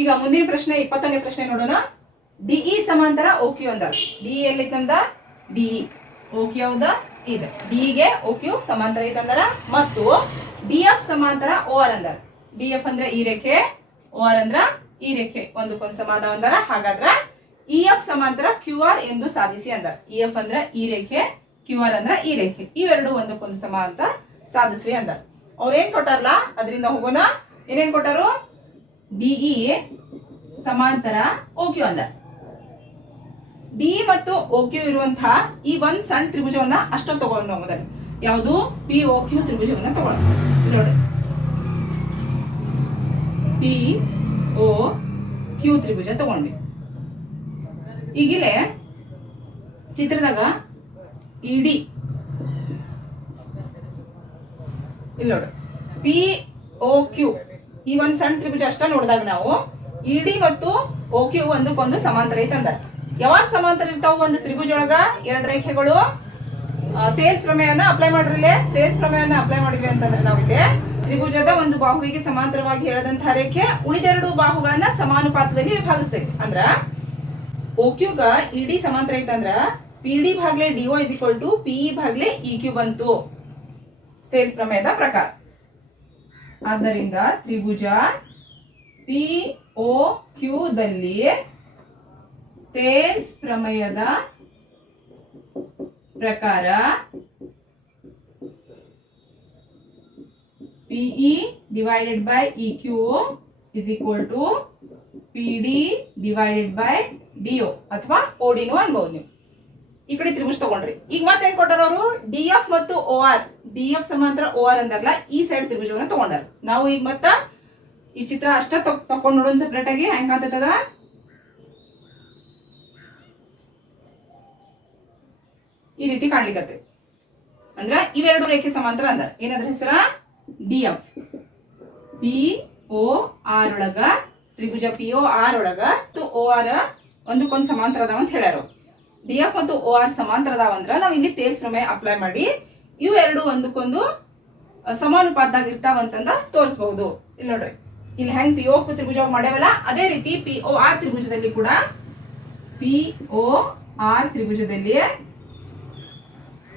ಈಗ ಮುಂದಿನ ಪ್ರಶ್ನೆ 20ನೇ ಪ್ರಶ್ನೆ ನೋಡೋಣ. ಡಿಇ ಸಮಾಂತರ ಓಕ್ಯೂ ಅಂದ. ಡಿಇ ಎಲ್ಲಿ ತಂದ? ಡಿಇ ಓಕ್ಯೂ ಯಾವ್ದ ಇದೆ. ಡಿಇಗೆ ಓಕ್ಯೂ ಸಮಾಂತರ ಐತಂದರ ಮತ್ತು ಡಿಎಫ್ ಸಮಾಂತರ ಓ ಆರ್ ಅಂದರ. ಡಿಎಫ್ ಅಂದ್ರೆ ಈ ರೇಖೆ, ಓ ಆರ್ ಅಂದ್ರ ಈ ರೇಖೆ ಒಂದಕ್ಕೊಂದು ಸಮಾನ ಅಂದರ. ಹಾಗಾದ್ರ ಇಎಫ್ ಸಮಾಂತರ ಕ್ಯೂ ಆರ್ ಎಂದು ಸಾಧಿಸಿ ಅಂದರ. ಇಎಫ್ ಅಂದ್ರ ಈ ರೇಖೆ, ಕ್ಯೂ ಆರ್ ಅಂದ್ರ ಈ ರೇಖೆ, ಇವೆರಡು ಒಂದಕ್ಕೊಂದು ಸಮ ಅಂತ ಸಾಧಿಸ್ರಿ ಅಂದರ. ಅವ್ರೇನ್ ಕೊಟ್ಟಾರಲ್ಲ ಅದರಿಂದ ಹೋಗೋಣ. ಏನೇನ್ ಕೊಟ್ಟಾರು? ಡಿಇ ಸಮಾಂತರ ಓಕ್ಯೂ ಅಂದ. ಡಿಇ ಮತ್ತು ಓಕ್ಯೂ ಇರುವಂತಹ ಈ ಒಂದ್ ಸಣ್ಣ ತ್ರಿಭುಜವನ್ನ ಅಷ್ಟ ತಗೊಂಡು ನಾವು ಮೊದಲು ಯಾವುದು ಪಿ ಓ ಕ್ಯೂ ತ್ರಿಭುಜವನ್ನ ತಗೊಳ್ಳೋಣ. ನೋಡಿ, ಪಿ ಓ ಕ್ಯೂ ತ್ರಿಭುಜ ತಗೊಂಡ್ವಿ. ಈಗಿಲೆ ಚಿತ್ರದಾಗ ಇಡಿ ಇಲ್ಲಿ ನೋಡು, ಪಿ ಓ ಕ್ಯೂ ಈ ಒಂದ್ ಸಣ್ಣ ತ್ರಿಭುಜ ಅಷ್ಟ ನೋಡಿದಾಗ ನಾವು ಇಡಿ ಮತ್ತು ಓ ಕ್ಯೂ ಒಂದಕ್ಕೊಂದು ಸಮಾಂತರ ಐತಂದ. ಯಾವಾಗ ಸಮಾಂತರ ಇರ್ತಾವ ಒಂದು ತ್ರಿಭುಜ ಒಳಗ ಎರಡು ರೇಖೆಗಳು? ತೇಲ್ಸ್ ಪ್ರಮೇಯನ ಅಪ್ಲೈ ಮಾಡ್ರಿಲೆ. ತೇಲ್ಸ್ ಪ್ರಮೇಯನ ಅಪ್ಲೈ ಮಾಡಿದ್ವಿ ಅಂತಂದ್ರೆ ನಾವಿಲ್ಲಿ ತ್ರಿಭುಜದ ಒಂದು ಬಾಹುವಿಗೆ ಸಮಾಂತರವಾಗಿ ಹೇಳದಂತಹ ರೇಖೆ ಉಳಿದೆರಡು ಬಾಹುಗಳನ್ನ ಸಮಾನುಪಾತದಲ್ಲಿ ವಿಭಾಗಿಸ್ತೈತಿ. ಅಂದ್ರ ಓಕ್ಯೂಗ ಇಡಿ ಸಮಾಂತರ ಐತಂದ್ರ ಪಿಡಿ ಭಾಗ್ಲೆ DO is equal to PE ಭಾಗ್ಲೆ ಇ ಕ್ಯೂ ಬಂತು ತೇಲ್ಸ್ ಪ್ರಮೇಯದ ಪ್ರಕಾರ. ಆದ್ದರಿಂದ ತ್ರಿಭುಜ ಪಿ ಓ ಕ್ಯೂ ದಲ್ಲಿ ತೇಲ್ಸ್ ಪ್ರಮೇಯದ ಪ್ರಕಾರ PE divided by EQ is equal to PD divided by DO ಅಥವಾ ODನೂ ಅನ್ಬಹುದು ನೀವು. ಈ ಕಡೆ ತ್ರಿಭುಜ ತಗೊಂಡ್ರಿ. ಈಗ ಮತ್ತೇನ್ ಕೊಟ್ಟಾರ ಅವರು? DF ಮತ್ತು OR. DF ಸಮಾಂತರ OR ಅಂದಾರಲ್ಲ ಈ ಸೈಡ್ ತ್ರಿಭುಜವನ್ನ ತಗೊಂಡಾರ. ನಾವು ಈಗ ಮತ್ತ ಈ ಚಿತ್ರ ಅಷ್ಟ ತಕೊಂಡ್ ನೋಡೋಣ ಸೆಪರೇಟ್ ಆಗಿ. ಹೆಂಗ್ ಕಾಣ್ತದ? ಈ ರೀತಿ ಕಾಣ್ಲಿಕ್ಕತ್ತೆ. ಅಂದ್ರ ಇವೆರಡು ರೇಖೆ ಸಮಾಂತರ ಅಂದಾರ. ಏನಾದ್ರ ಹೆಸರ? ಡಿಎಫ್. ಪಿ ಓ ಆರ್ ಒಳಗ ತ್ರಿಭುಜ ಪಿ ಓ ಆರ್ ಒಳಗ ಓ ಆರ್ ಒಂದಕ್ಕೊಂದು ಸಮಾಂತರ ಅದಾವ ಅಂತ ಹೇಳ್ಯಾರ. ಡಿಎಫ್ ಮತ್ತು ಓ ಆರ್ ಸಮಾಂತರ ಅದಾವ ಅಂದ್ರ ನಾವ್ ಇಲ್ಲಿ ತೇಲ್ಸ್ ಪ್ರಮೇಯ ಅಪ್ಲೈ ಮಾಡಿ ಇವೆರಡು ಒಂದಕ್ಕೊಂದು ಸಮಾನುಪಾತದಾಗ ಇರ್ತಾವ ಅಂತಂದ ತೋರಿಸಬಹುದು. ಇಲ್ಲಿ ನೋಡ್ರಿ, ಇಲ್ಲಿ ಹೆಂಗ್ ಪಿ ಓ ತ್ರಿಭುಜ ಮಾಡ್ಯಾವಲ್ಲ ಅದೇ ರೀತಿ ಪಿ ಓ ಆರ್ ತ್ರಿಭುಜದಲ್ಲಿ ಕೂಡ ಪಿ ಓ ಆರ್ ತ್ರಿಭುಜದಲ್ಲಿ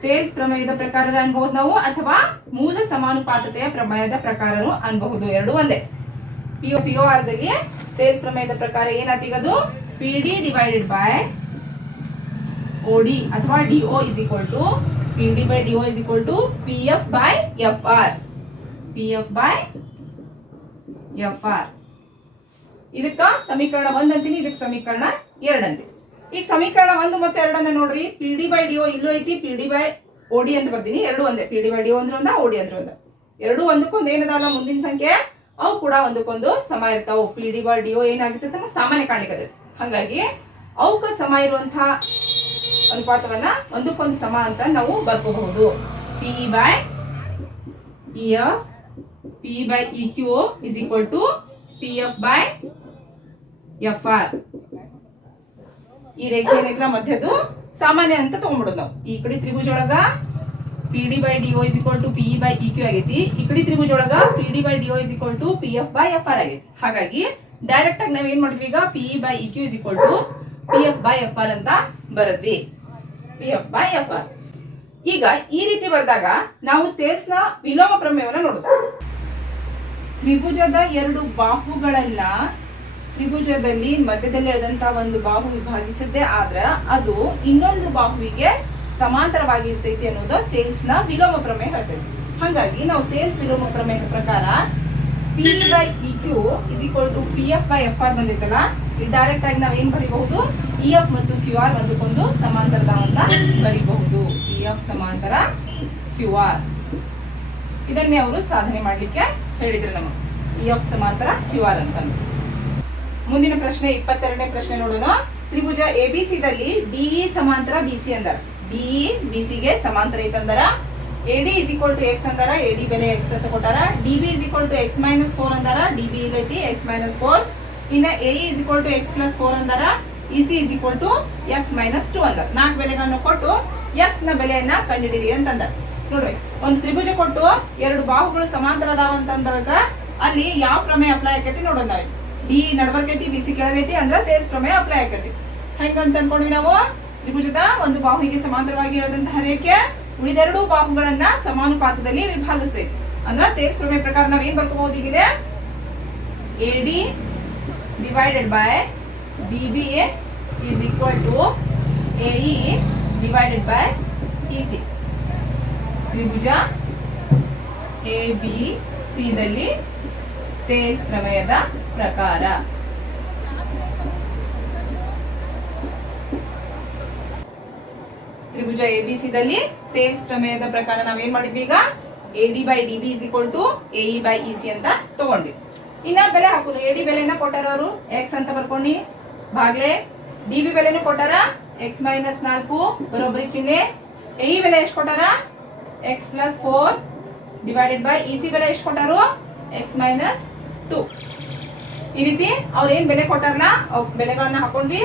ತೇಲ್ಸ್ ಪ್ರಮೇಯದ ಪ್ರಕಾರ ಅನ್ಬಹುದು ನಾವು, ಅಥವಾ ಮೂಲ ಸಮಾನುಪಾತತೆಯ ಪ್ರಮೇಯದ ಪ್ರಕಾರನು ಅನ್ಬಹುದು. ಎರಡು ಒಂದೇ. ಪಿ ಓ ಆರ್ ದಲ್ಲಿ ತೇಲ್ಸ್ ಪ್ರಮೇಯದ ಪ್ರಕಾರ ಏನಾತೀಗದು? P D divided by O D DO is equal to P D by DO is equal to P F by F R. P F by F R. ಇದಕ್ಕ ಸಮೀಕರಣ 1 ಅಂತೀನಿ, ಇದಕ್ಕೆ ಸಮೀಕರಣ 2 ಅಂತೀನಿ. ಈಗ ಸಮೀಕರಣ 1 ಮತ್ತು 2 ನೋಡ್ರಿ. ಪಿ ಡಿ ಬೈ ಡಿಒ ಇಲ್ಲೂ ಐತಿ, ಪಿ ಡಿ ಬೈ ಓಡಿ ಅಂತ ಬರ್ತೀನಿ. ಎರಡು ಒಂದೇ. ಪಿ ಡಿ ಬೈ ಡಿಒ ಅಂದ್ರೆ ಒಂದ, ಓಡಿ ಅಂದ್ರೆ ಒಂದ. ಎರಡು ಒಂದಕ್ಕೊಂದು ಏನದಲ್ಲ ಮುಂದಿನ ಸಂಖ್ಯೆ ಅವು ಕೂಡ ಒಂದಕ್ಕೊಂದು ಸಮ ಇರ್ತಾವ. ಪಿ ಡಿ ಬೈ ಡಿಒ ಏನಾಗುತ್ತೆ ಸಾಮಾನ್ಯ ಕಾಣ್ಲಿಕ್ಕೆ. ಹಾಗಾಗಿ ಅವಕ್ಕ ಸಮ ಇರುವಂತಹ ಅನುಪಾತವನ್ನ ಒಂದಕ್ಕೊಂದು ಸಮ ಅಂತ ನಾವು ಬರ್ಕೋಬಹುದು. PE by EF, P by E Q is equal to P F by F R. ಈ ರೇಖೆ ಏನೈತಲ್ಲ ಮಧ್ಯದು ಸಾಮಾನ್ಯ ಅಂತ ತಗೊಂಡ್ಬಿಡೋದು ನಾವು. ಈ ಕಡೆ ತ್ರಿಭುಜ ಒಳಗ P D by DO is equal to PE by E Q ಆಗೈತಿ. ಈ ಕಡೆ ತ್ರಿಭುಜ ಒಳಗ P D by DO is equal to P F by F R ಆಗೈತಿ. ಹಾಗಾಗಿ ಡೈರೆಕ್ಟ್ ಆಗಿ ನಾವ್ ಏನ್ ಮಾಡಿದ್ವಿ? ಈಗ PE by E Q is equal to P F by F R ಅಂತ ಬರದ್ವಿ. P F by F R. ಈಗ ಈ ರೀತಿ ಬರೆದಾಗ ನಾವು ತೇಲ್ಸ್ನ ವಿಲೋಮ ಪ್ರಮೇಯವನ್ನ ನೋಡುದು. ತ್ರಿಭುಜದ ಎರಡು ಬಾಹುಗಳನ್ನ ತ್ರಿಭುಜದಲ್ಲಿ ಮಧ್ಯದಲ್ಲಿ ಎಳೆದಂತ ಒಂದು ಬಾಹು ವಿಭಾಗಿಸದೆ ಆದ್ರ ಅದು ಇನ್ನೊಂದು ಬಾಹುವಿಗೆ ಸಮಾಂತರವಾಗಿ ಇರ್ತೈತಿ ಅನ್ನೋದು ತೇಲ್ಸ್ನ ವಿಲೋಮ ಪ್ರಮೇಯ ಹೇಳ್ತೈತಿ. ಹಾಗಾಗಿ ನಾವು ತೇಲ್ಸ್ ವಿಲೋಮ ಪ್ರಮೇಯದ ಪ್ರಕಾರ P by E Q is equal to P F by F R ಬಂದೈತಲ್ಲ, ಇಲ್ಲಿ ಡೈರೆಕ್ಟ್ ಆಗಿ ನಾವ್ ಏನ್ ಬರೀಬಹುದು? ಇ ಎಫ್ ಮತ್ತು ಕ್ಯೂ ಆರ್ ಒಂದಕ್ಕೊಂದು ಸಮಾಂತರದ ಅಂತ ಬರೀಬಹುದು. ಇ ಎಫ್ ಸಮಾಂತರ ಕ್ಯೂ ಆರ್. ಇದನ್ನೇ ಅವರು ಸಾಧನೆ ಮಾಡ್ಲಿಕ್ಕೆ ಹೇಳಿದ್ರು ನಮಗೆ, ಇ ಎಫ್ ಸಮಾಂತರ ಕ್ಯೂ ಆರ್ ಅಂತ. ಮುಂದಿನ ಪ್ರಶ್ನೆ 22ನೇ ಪ್ರಶ್ನೆ ನೋಡೋಣ. ತ್ರಿಭುಜ ಎಬಿಸಿ ದಲ್ಲಿ ಡಿಇ ಸಮಾಂತರ ಬಿಸಿ ಅಂದರ. ಡಿಇ ಬಿಸಿಗೆ ಸಮಾಂತರ ಐತಂದರ. ಎಡಿ ಇಸ್ ಈಕ್ವಲ್ ಟು ಎಕ್ಸ್ ಅಂದಾರ. ಎಡಿ ಬೆಲೆ ಎಕ್ಸ್ ಅಂತ ಕೊಟ್ಟಾರ. DB is equal to x minus 4 ಅಂದಾರ. ಡಿಬಿ ಇಲ್ಲೈತಿ ಎಕ್ಸ್ ಮೈನಸ್ 4. ಇನ್ನ AE is equal to x plus 4 ಅಂದಾರ. EC is equal to x minus 2 ಅಂದಾರ. 4 ಬೆಲೆಗಳನ್ನು ಕೊಟ್ಟು ಎಕ್ಸ್ ನ ಬೆಲೆಯನ್ನ ಕಂಡುಹಿಡಿಯಿರಿ ಅಂತಂದಾರ. ನೋಡ್ರಿ, ಒಂದು ತ್ರಿಭುಜ ಕೊಟ್ಟು ಎರಡು ಬಾಹುಗಳು ಸಮಾಂತರ ಅದಾವ ಅಂತಂದಾಗ ಅಲ್ಲಿ ಯಾವ ಪ್ರಮೇಯ ಅಪ್ಲೈ ಆಕೈತಿ ನೋಡೋಣ. ನಾವು ಡಿ ನಡಬರ್ಕೈತಿ ಬಿ ಸಿ ಕೆಳಗೈತಿ ಅಂದ್ರೆ ತೇಲ್ಸ್ ಪ್ರಮೇಯ ಅಪ್ಲೈ ಆಕೈತಿ. ಹೆಂಗಂತ ಅನ್ಕೊಂಡ್ವಿ ನಾವು, ತ್ರಿಭುಜದ ಒಂದು ಬಾಹುವಿಗೆ ಸಮಾಂತರವಾಗಿ ಇರೋದಂತಹ ರೇಖೆ ಉಳಿದೆರಡು ಬಾಹುಗಳನ್ನ ಸಮಾನುಪಾತದಲ್ಲಿ ವಿಭಾಗಿಸ್ತೇವೆ. ಅಂದ್ರೆ ತೇಲ್ಸ್ ಪ್ರಮೇಯ ಪ್ರಕಾರ ನಾವ್ ಏನ್ ಬರ್ಕೋಬಹುದು ಈಗಿದೆ, AD divided by BB is equal to AE divided by EC. Tribhuja ABC ದಲ್ಲಿ ತೇಲ್ಸ್ ಪ್ರಮೇಯದ ಪ್ರಕಾರ ತ್ರಿಭುಜ ABC ದಲ್ಲಿ ತೇಲ್ಸ್ ಪ್ರಮೇಯದ ಪ್ರಕಾರ ನಾವೇನ್ ಮಾಡಿದ್ವಿ, ಈಗ AD by DB is equal to AE by EC ಅಂತ ತಗೊಂಡ್ವಿ. ಇನ್ನ ಬೆಲೆ ಹಾಕೋದು, AD ಬೆಲೆನ ಕೊಟ್ಟಾರ ಅವರು x ಅಂತ ಬರ್ಕೊಂಡಿ, ಭಾಗ್ಲೆ DB ಬೆಲೆನೂ ಕೊಟ್ಟಾರ x - 4 ಬರೋಬ್ಬರಿ ಚಿಹ್ನೆ, AE ಬೆಲೆ ಎಷ್ಟು ಕೊಟ್ಟಾರ x + 4 ಡಿವೈಡೆಡ್ ಬೈ EC ಬೆಲೆ ಎಷ್ಟು ಕೊಟ್ಟಾರು x - 2. ಈ ರೀತಿ ಅವ್ರ ಏನ್ ಬೆಲೆ ಕೊಟ್ಟಾರಲ್ಲ ಅವ್ ಬೆಲೆಗಳನ್ನ ಹಾಕೊಂಡ್ವಿ.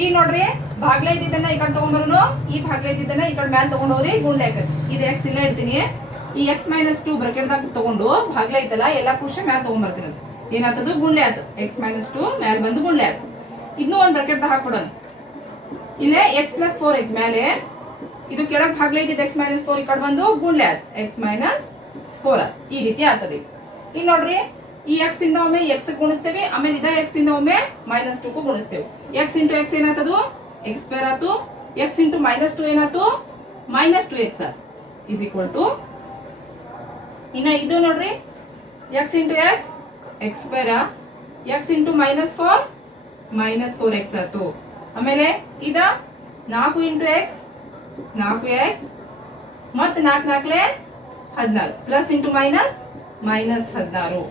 ಈಗ ನೋಡ್ರಿ, ಭಾಗ್ಲೆ ಇದ್ದಿದ್ದನ್ನ ಈ ಕಡೆ ತಗೊಂಡ್ರು, ಈ ಭಾಗ್ಲೆ ಇದ್ದಿದ್ದನ್ನ ಈ ಕಡೆ ಮ್ಯಾಲ ತಗೊಂಡೋರಿ ಗುಂಡೆ ಹಾಕತ್. ಇದು x ಇಲ್ಲೇ ಇಡ್ತೀನಿ, ಈ x - 2 ಬ್ರಾಕೆಟ್ದಾಗ ತಗೊಂಡು ಭಾಗ್ಲೆ ಐತಲ್ಲ ಎಲ್ಲಾ ಖುಷಿ ಮ್ಯಾಲ ತಗೊಂಡ್ಬರ್ತೀನಿ. ಏನಾಗ್ತದ, ಗುಂಡ್ಲೆ ಆಯ್ತು, x - 2 ಮ್ಯಾಲ ಬಂದು ಗುಂಡ್ಲೆ ಆಯ್ತು. ಇದನ್ನೂ ಒಂದ್ ಬ್ರಾಕೆಟ್ ಹಾಕ್ಬಿಡೋಣ. ಇಲ್ಲೇ x + 4 ಐತಿ ಮೇಲೆ, ಇದು ಕೆಳಗ್ ಭಾಗ್ಲೆ ಇದ್ದಿದ್ದು x - 4 ಈ ಕಡೆ ಬಂದು ಗುಂಡ್ಲೆ ಆಯ್ತು, x - 4 ಈ ರೀತಿ ಆಗ್ತದೆ. ಈಗ ನೋಡ್ರಿ, ಈ x ಇಂದ ಒಮ್ಮೆ x ಗುಣಿಸ್ತೇವೆ, ಆಮೇಲೆ ಇದ x ಇಂದ ಒಮ್ಮೆ -2 ಗುಣಿಸ್ತೇವೆ. x ಇಂಟು x ಏನಾಗ್ತದು x² ಆಯ್ತು, x ಇಂಟು -2 ಏನಾಯ್ತು -2x is equal to, ಇನ್ನ ಇದು ನೋಡ್ರಿ x into x x², x into -4 -4x ಆಯ್ತು. ಆಮೇಲೆ ಇದ 4 ಇಂಟು x 4x ಮತ್ತು 4 4 16 ಪ್ಲಸ್ ಇಂಟು ಮೈನಸ್ -16.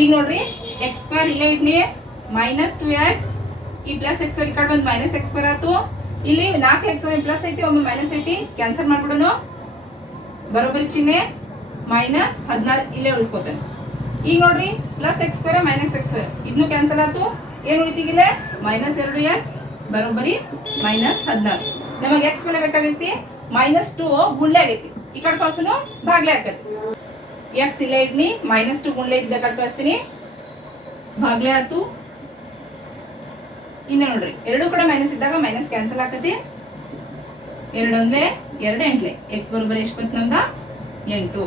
ಈಗ ನೋಡ್ರಿ x² ಇಲ್ಲೇ ಇಡ್ಲಿ, -2x ಈ ಪ್ಲಸ್ x ಈ ಕಡೆ ಬಂದು -x² ಆಯ್ತು. ಇಲ್ಲಿ 4x ಒಮ್ಮೆ ಪ್ಲಸ್ ಐತಿ ಒಮ್ಮೆ ಮೈನಸ್ ಐತಿ, ಕ್ಯಾನ್ಸಲ್ ಮಾಡ್ಬಿಡೋಣ, ಬರೋಬ್ಬರಿ ಚಿಹ್ನೆ -16 ಇಲ್ಲೇ ಉಳಿಸ್ಕೋತೇನೆ. ಈಗ ನೋಡ್ರಿ ಪ್ಲಸ್ x² -x² ಇದನ್ನು ಕ್ಯಾನ್ಸಲ್ ಆಯ್ತು, ಏನು ಉಳಿತೀಗಿಲ್ಲ -2x ಬರೋಬ್ಬರಿ -16. ನಮಗೆ x ಬೆಲೆ ಬೇಕಾಗೈತಿ, -2 ಗುಂಡ್ಲೆ ಆಗೈತಿ, ಈ ಕಡೆ ಕಳ್ಸುನು ಭಾಗ್ಲೆ ಆಗತ್ತೆ. x ಇಲ್ಲೇ ಇಡ್ನಿ, -2 ಗುಂಡ್ಲೆ ಇದ್ದ ಕಡೆ ಕಳಿಸ್ತೀನಿ, ಭಾಗ್ಲೆ ಆಯ್ತು. ಇನ್ನ ನೋಡ್ರಿ ಎರಡು ಕಡೆ ಮೈನಸ್ ಇದ್ದಾಗ ಮೈನಸ್ ಕ್ಯಾನ್ಸಲ್ ಆಕತಿ, 2 1 2 8 x ಬರೋಬ್ಬರಿ ಎಷ್ಟು ಬಂತು ನಮ್ದ 8.